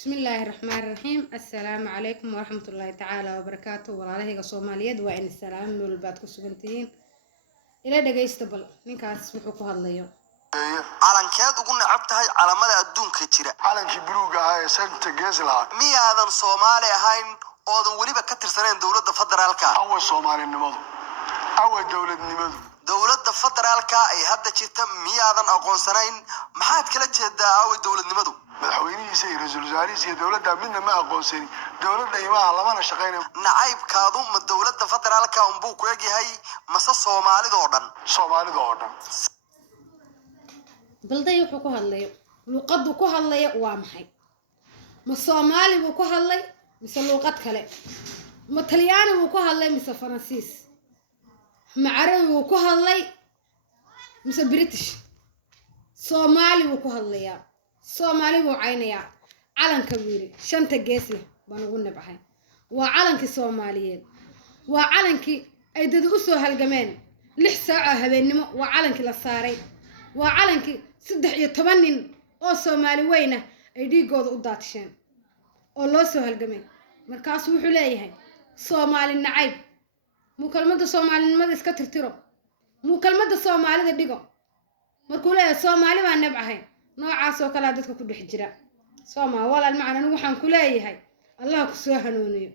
بسم الله الرحمن الرحيم. السلام عليكم ورحمة الله تعالى وبركاته. والله Soomaaliyeed waa in salaam nool baad ku sugantihiin ila dhageystable ninkaas wuxuu ku hadlayo calankeed ugu nacab tahay calamada adduunka jira calankii buluuga ah ee Santa Gesla miyaadan Soomaali ahayn oodan waliba ka tirsaneen dawladda federaalka awa Soomaalinimadu awa dawladda federaalka ay hadda jirta miyaadan aqoonsanayn maxaad kala jeedaa awa dawladnimadu madaxweynihiisa iyo ra'iisul wasaarihiisa iyo dawladda midna ma aqoonsan dawladda imaha lamana shaqeynay nacaybkaadu ma dawladda federaalka buu ku egyahay mase Soomaalida oo dhan balday wuxuu ku hadlayo luqadu ku hadlayo waa maxay ma Soomaali buu ku hadlay mise luqad kale ma Talyaani buu ku hadlay mise Faransiis ma Carabi buu ku hadlay mise British Soomaali buu ku hadlayaa Soomaali buu caynayaa calanka wiiri shanta gees leh baan ugu nabcahay waa calankii Soomaaliyeed waa calankii ay dad u soo halgameen 6 saac habeenimo waa calankii la saaray waa calankii 13 nin oo Soomaali weyna ay dhigooda u daatisheen oo loo soo halgamay markaas wuxuu leeyahay Soomaali nacayb mukalmada Soomaalinimada iska tirtiro mukalmada Soomaalida dhigo markuu leeyahay Soomaali baa nabcahay noocaas oo kala dadka ku dhex jira Soomaali walaal macna waxaan ku leeyahay Allah ku soo hanuuniyo